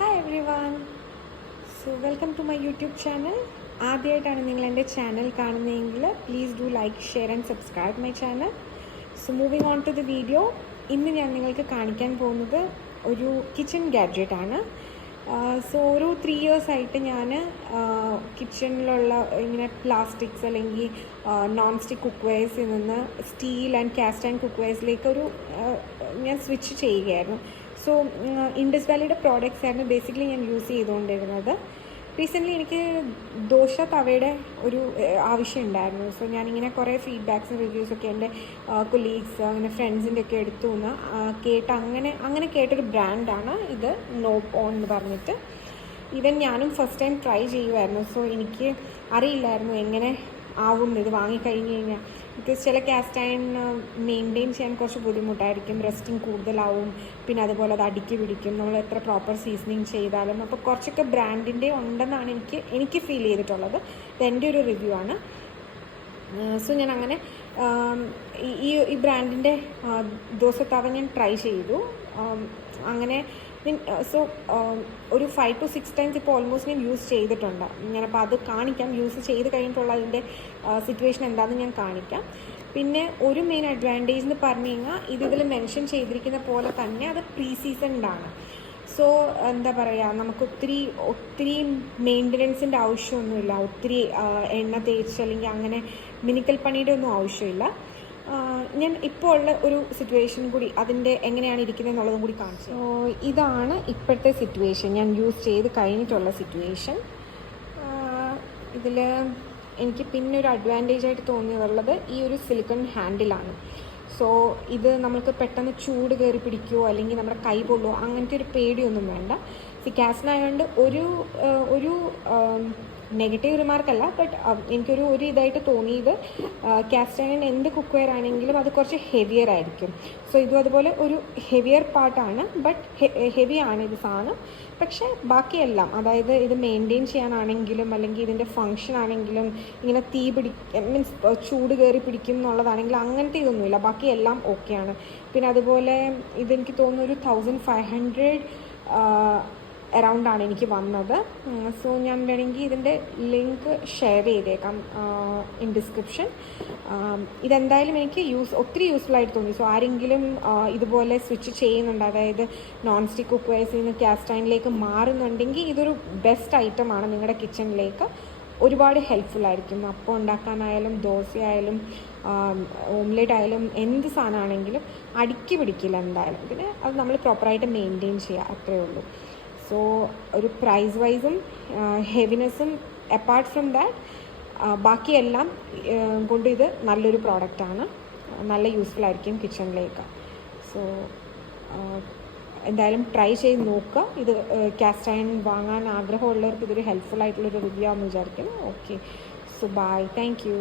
Hi everyone. Welcome to my YouTube channel. ആദ്യമായിട്ടാണ് നിങ്ങൾ എൻ്റെ ചാനൽ കാണുന്നതെങ്കിൽ please do like, share and subscribe my channel. Moving on to the video. ഇന്ന് ഞാൻ നിങ്ങൾക്ക് കാണിക്കാൻ പോകുന്നത് ഒരു കിച്ചൺ ഗാഡ്ജറ്റ് ആണ്. ഒരു 3 years ആയിട്ട് ഞാൻ കിച്ചണിലുള്ള ഇങ്ങനെ പ്ലാസ്റ്റിക്സ് അല്ലെങ്കിൽ നോൺ സ്റ്റിക്ക് കുക്ക് വെയർസിൽ നിന്ന് steel and cast and cook വെയർസിലേക്ക് ഞാൻ സ്വിച്ച് ചെയ്യുകയായിരുന്നു. ഇൻഡസ് വാലിയുടെ പ്രോഡക്റ്റ്സ് ആയിരുന്നു ബേസിക്കലി ഞാൻ യൂസ് ചെയ്തുകൊണ്ടിരുന്നത്. റീസെൻ്റ്ലി എനിക്ക് ദോശ തവയുടെ ഒരു ആവശ്യം ഉണ്ടായിരുന്നു. ഞാനിങ്ങനെ കുറേ ഫീഡ്ബാക്സും റിവ്യൂസൊക്കെ എൻ്റെ കൊളീഗ്സ് അങ്ങനെ ഫ്രണ്ട്സിൻ്റെ ഒക്കെ എടുത്തു നിന്ന് അങ്ങനെ കേട്ടൊരു ബ്രാൻഡാണ് ഇത്, നോബ് ഓൺ എന്ന് പറഞ്ഞിട്ട്. ഈവൻ ഞാനും ഫസ്റ്റ് ടൈം ട്രൈ ചെയ്യുമായിരുന്നു. എനിക്ക് അറിയില്ലായിരുന്നു എങ്ങനെ ആവും ഇത് വാങ്ങിക്കഴിഞ്ഞ് കഴിഞ്ഞാൽ. ബിക്കോസ് ചില കാസ്റ്റ് അയൺ മെയിൻറ്റെയിൻ ചെയ്യാൻ കുറച്ച് ബുദ്ധിമുട്ടായിരിക്കും, റെസ്റ്റിംഗ് കൂടുതലാവും, പിന്നെ അതുപോലെ അത് അടുക്കി പിടിക്കും നമ്മൾ എത്ര പ്രോപ്പർ സീസണിങ് ചെയ്താലും. അപ്പോൾ കുറച്ചൊക്കെ ബ്രാൻഡിൻ്റെ ഉണ്ടെന്നാണ് എനിക്ക് ഫീൽ ചെയ്തിട്ടുള്ളത്. ഇത് എൻ്റെ ഒരു റിവ്യൂ ആണ്. ഞാൻ അങ്ങനെ ഈ ബ്രാൻഡിൻ്റെ ദോശത്തവ ഞാൻ ട്രൈ ചെയ്തു. അങ്ങനെ ഒരു 5 to 6 times ഇപ്പോൾ ഓൾമോസ്റ്റ് ഞാൻ യൂസ് ചെയ്തിട്ടുണ്ട്. ഞാനപ്പോൾ അത് കാണിക്കാം. യൂസ് ചെയ്ത് കഴിഞ്ഞിട്ടുള്ള അതിൻ്റെ സിറ്റുവേഷൻ എന്താണെന്ന് ഞാൻ കാണിക്കാം. പിന്നെ ഒരു മെയിൻ അഡ്വാൻറ്റേജ് എന്ന് പറഞ്ഞു കഴിഞ്ഞാൽ ഇതിൽ മെൻഷൻ ചെയ്തിരിക്കുന്ന പോലെ തന്നെ അത് പ്രീ സീസൺഡാണ്. എന്താ പറയുക, നമുക്ക് ഒത്തിരി മെയിൻ്റനൻസിൻ്റെ ആവശ്യമൊന്നുമില്ല. ഒത്തിരി എണ്ണ തേച്ച് അല്ലെങ്കിൽ അങ്ങനെ മിനിക്കൽ പണിയുടെ ഒന്നും ആവശ്യമില്ല. ഞാൻ ഇപ്പോൾ ഉള്ള ഒരു സിറ്റുവേഷൻ കൂടി അതിൻ്റെ എങ്ങനെയാണ് ഇരിക്കുന്നത് എന്നുള്ളതും കൂടി കാണിച്ചു. ഇതാണ് ഇപ്പോഴത്തെ സിറ്റുവേഷൻ, ഞാൻ യൂസ് ചെയ്ത് കഴിഞ്ഞിട്ടുള്ള സിറ്റുവേഷൻ. ഇതിൽ എനിക്ക് പിന്നെ ഒരു അഡ്വാൻറ്റേജ് ആയിട്ട് തോന്നിയതുള്ളത് ഈ ഒരു സിലിക്കൺ ഹാൻഡിലാണ്. ഇത് നമുക്ക് പെട്ടെന്ന് ചൂട് കയറി പിടിക്കുകയോ അല്ലെങ്കിൽ നമ്മുടെ കൈ പൊള്ളുകയോ അങ്ങനത്തെ ഒരു പേടിയൊന്നും വേണ്ട. കാസ്റ്റിനായതുകൊണ്ട് ഒരു നെഗറ്റീവ് റിമാർക്കല്ല, ബട്ട് എനിക്കൊരു ഇതായിട്ട് തോന്നിയത് കാസ്റ്റ് അയൺ എന്ത് കുക്ക് വെയർ ആണെങ്കിലും അത് കുറച്ച് ഹെവിയർ ആയിരിക്കും. ഇതും അതുപോലെ ഒരു ഹെവിയർ പാർട്ടാണ്, ബട്ട് ഹെവിയാണ് ഇത് സാധനം. പക്ഷേ ബാക്കിയെല്ലാം, അതായത് ഇത് മെയിൻറ്റെയിൻ ചെയ്യാനാണെങ്കിലും അല്ലെങ്കിൽ ഇതിൻ്റെ ഫങ്ഷൻ ആണെങ്കിലും ഇങ്ങനെ മീൻസ് ചൂട് കയറി പിടിക്കും എന്നുള്ളതാണെങ്കിലും അങ്ങനത്തെ ഇതൊന്നുമില്ല. ബാക്കിയെല്ലാം ഓക്കെയാണ്. പിന്നെ അതുപോലെ ഇതെനിക്ക് തോന്നുന്നു ഒരു 1500 അറൗണ്ടാണ് എനിക്ക് വന്നത്. ഞാൻ വേണമെങ്കിൽ ഇതിൻ്റെ ലിങ്ക് ഷെയർ ചെയ്തേക്കാം ഇൻ ഡിസ്ക്രിപ്ഷൻ. ഇതെന്തായാലും എനിക്ക് ഒത്തിരി യൂസ്ഫുൾ ആയിട്ട് തോന്നി. ആരെങ്കിലും ഇതുപോലെ സ്വിച്ച് ചെയ്യുന്നുണ്ട്, അതായത് നോൺ സ്റ്റിക്ക് കുക്ക് വെയർസിൽ നിന്ന് കാസ്റ്റ് അയണിലേക്ക് മാറുന്നുണ്ടെങ്കിൽ ഇതൊരു ബെസ്റ്റ് ഐറ്റമാണ് നിങ്ങളുടെ കിച്ചണിലേക്ക്. ഒരുപാട് ഹെൽപ്ഫുൾ ആയിരിക്കും. അപ്പം ഉണ്ടാക്കാനായാലും ദോശയായാലും ഓംലെറ്റ് ആയാലും എന്ത് സാധനമാണെങ്കിലും അടുക്കി പിടിക്കില്ല എന്തായാലും. പിന്നെ അത് നമ്മൾ പ്രോപ്പറായിട്ട് മെയിൻറ്റെയിൻ ചെയ്യുക, അത്രയേ ഉള്ളൂ. ഒരു പ്രൈസ് വൈസും ഹെവിനെസ്സും അപ്പാർട്ട് ഫ്രം ദാറ്റ് ബാക്കിയെല്ലാം കൊണ്ട് ഇത് നല്ലൊരു പ്രോഡക്റ്റാണ്. നല്ല യൂസ്ഫുൾ ആയിരിക്കും കിച്ചണിലേക്ക്. എന്തായാലും ട്രൈ ചെയ്ത് നോക്കുക. ഇത് കാസ്റ്റ് അയൺ വാങ്ങാൻ ആഗ്രഹമുള്ളവർക്ക് ഇതൊരു ഹെൽപ്ഫുൾ ആയിട്ടുള്ളൊരു റിവ്യൂ ആണെന്ന് വിചാരിക്കുന്നു. Okay, bye, thank U.